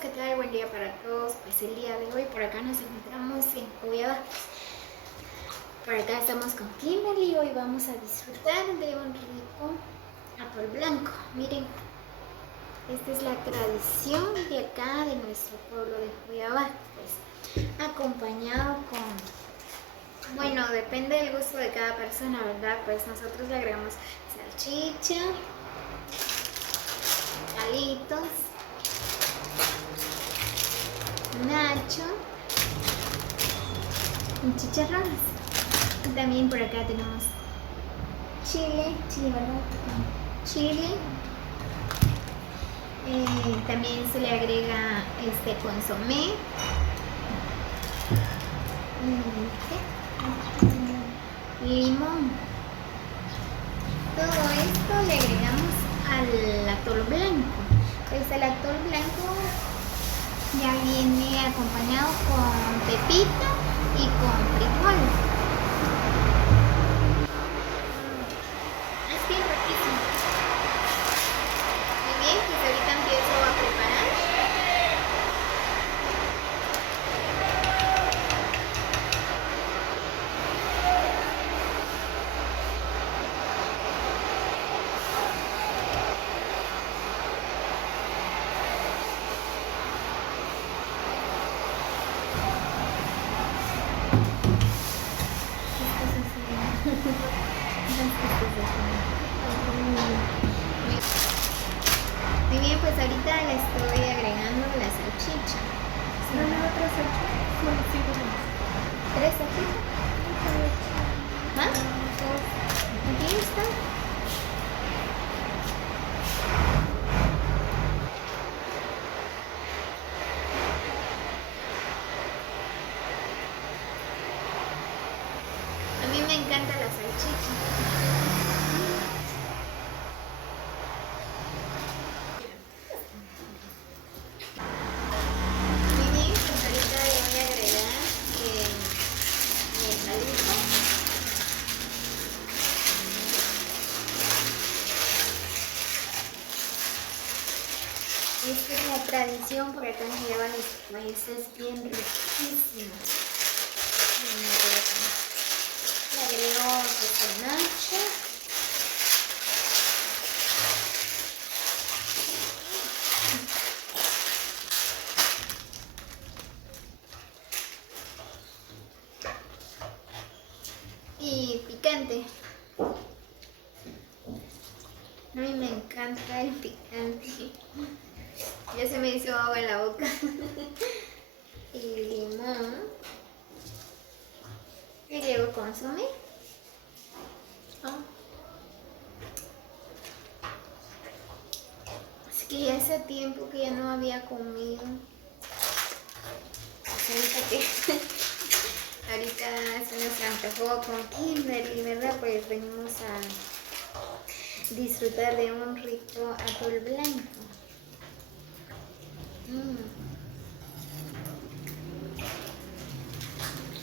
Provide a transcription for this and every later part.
¿qué tal? Buen día para todos. Pues el día de hoy por acá nos encontramos en Cuyaba. Por acá estamos con Kimberly. Hoy vamos a disfrutar de un rico atol blanco. Miren, esta es la tradición de acá, de nuestro pueblo de Cuyaba. Pues acompañado con, bueno, depende del gusto de cada persona, ¿verdad? Pues nosotros le agregamos salchicha, palitos, nacho y chicharrones. Y también por acá tenemos chile, ¿verdad? Chile. También se le agrega consomé. Limón. Todo esto le agregamos al atol blanco. Pues el atol blanco ya viene acompañado con pepita y con frijol. Es bien riquísimo. Muy bien, pues ahorita empiezo a preparar. Muy bien, pues ahorita le estoy agregando la salchicha. No, no, otra salchicha. Bueno, sí, ¿Tres salchichas? ¿Ah? Aquí está. A mí me encanta la salchicha. Muy bien, pues ahorita le voy a agregar mi palito. Esta es la tradición por acá en Cuyaba, los países bien riquísimos. Le agrego el nacho. Y picante. A mí me encanta el picante. Ya se me hizo agua en la boca. Y limón. Y luego consomé. Así que ya hace tiempo que ya no había comido. Ahorita se nos antojó con Kimberly, ¿verdad? Pues venimos a disfrutar de un rico atol blanco.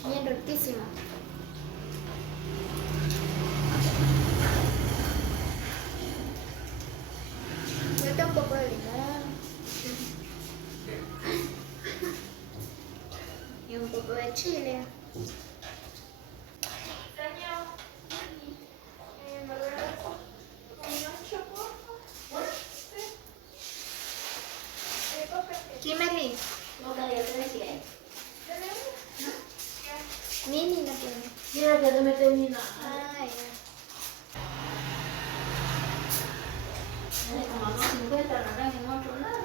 Bien riquísimo. Falta un poco de limón. Y un poco de chile. Kimberly. Nini no tiene. ya te me termina. Ah, ya. Como a 2:50 la dan en otro lado.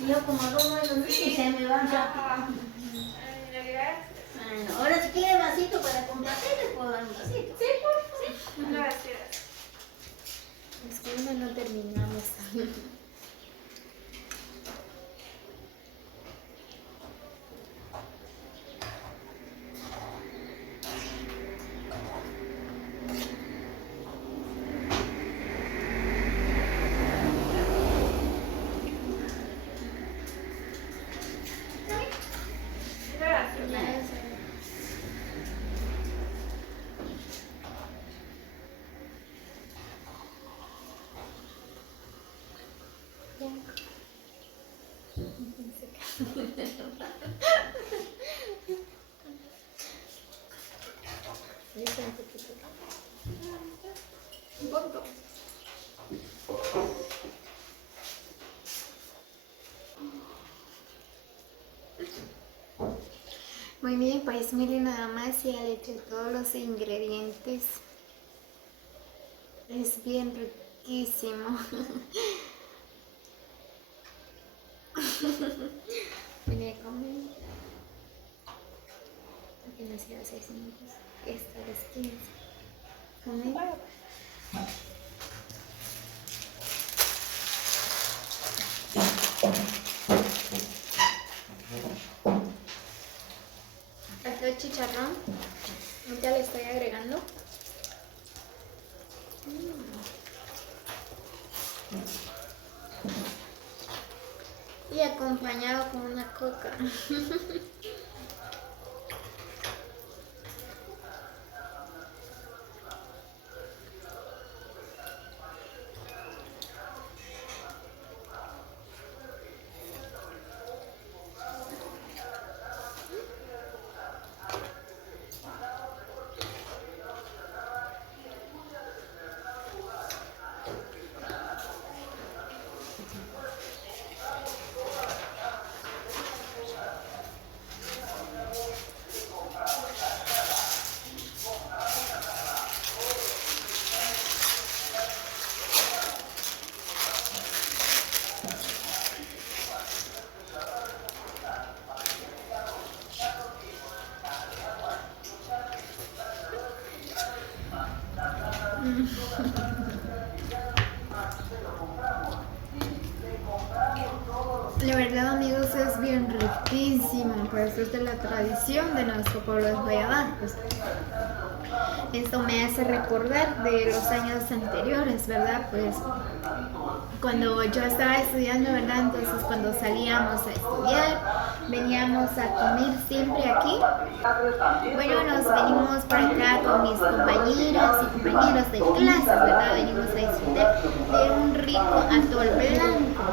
Y yo como a 2:09 y se me van rápido. Bueno, ahora si quiere vasito para complacer, les puedo dar un vasito. Sí, por favor. Gracias. Es que no terminamos. ¿Listo un poquito? Un poco. Muy bien, pues miren nada más, ya le eché todos los ingredientes. Es bien riquísimo. Vine a comer. Apenas lleva 6 minutos. Esta es 15. Comer. Faltó el chicharrón. Ahorita le estoy agregando. Y acompañado con una coca. La verdad, amigos, es bien riquísimo, pues es de la tradición de nuestro pueblo de Guayabajos. Esto me hace recordar de los años anteriores, ¿verdad? Pues cuando yo estaba estudiando, ¿verdad? Entonces cuando salíamos a estudiar, veníamos a comer siempre aquí. Bueno, nos venimos por acá con mis compañeros y compañeros de clases, ¿verdad? Venimos a disfrutar de un rico atol blanco.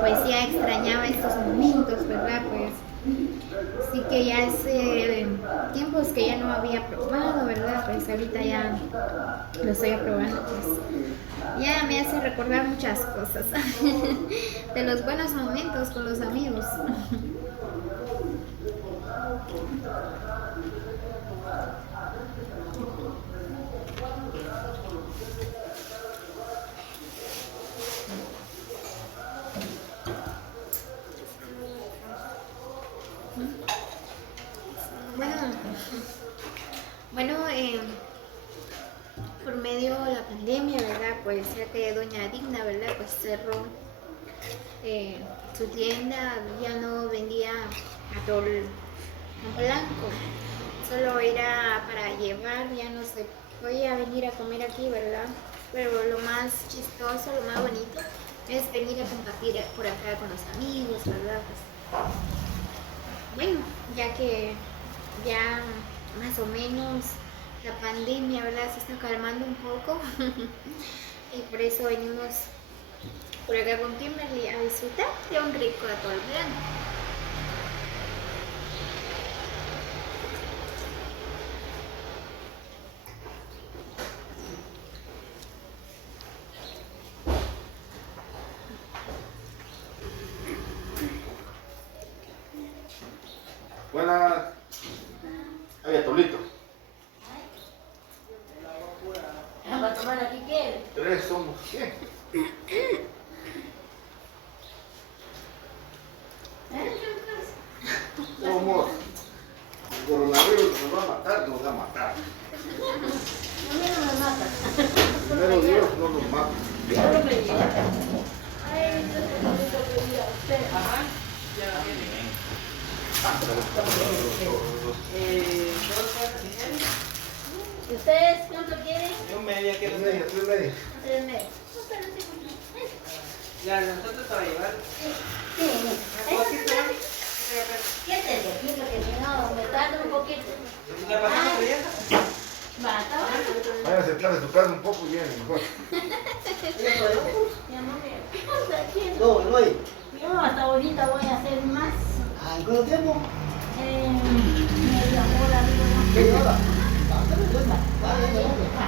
Pues ya extrañaba estos momentos, ¿verdad? Pues sí que ya hace tiempos que ya no había probado, ¿verdad? Pues ahorita ya lo estoy probando, pues ya me hace recordar muchas cosas de los buenos momentos con los amigos. Bueno, por medio de la pandemia, ¿verdad? Pues ya que Doña Digna, ¿verdad? Pues cerró su tienda, ya no vendía atol blanco, solo era para llevar, ya no se podía venir a comer aquí, ¿verdad? Pero lo más chistoso, lo más bonito es venir a compartir por acá con los amigos, ¿verdad? Pues, bueno, ya que ya más o menos la pandemia, ¿verdad? Se está calmando un poco y por eso venimos por acá con Kimberly a disfrutar de un rico atol blanco. Buenas. Ay, atolito. ¿Va a tomar aquí qué? 3 somos. ¿Qué? Somos. El coronavirus nos va a matar, nos va a matar. A mí no me mata. Primero Dios no nos mata. Solo me llega. Ay, yo necesito pedir a usted. Ajá. Ya viene. ¿Ustedes cuánto quieren? Yo media, quiero Tres media, hacer. 3 media. 3 meses. Ya, nosotros para llevar. Sí, ¿qué te digo? Porque si no, me tarda un poquito. ¿Ya pasamos de ella? Va, está bueno. Vaya a acercarse a tu casa un poco y viene mejor. Mi amor, ¿qué está haciendo? No, no hay. No, hasta hoy ¿Qué hora? Dale,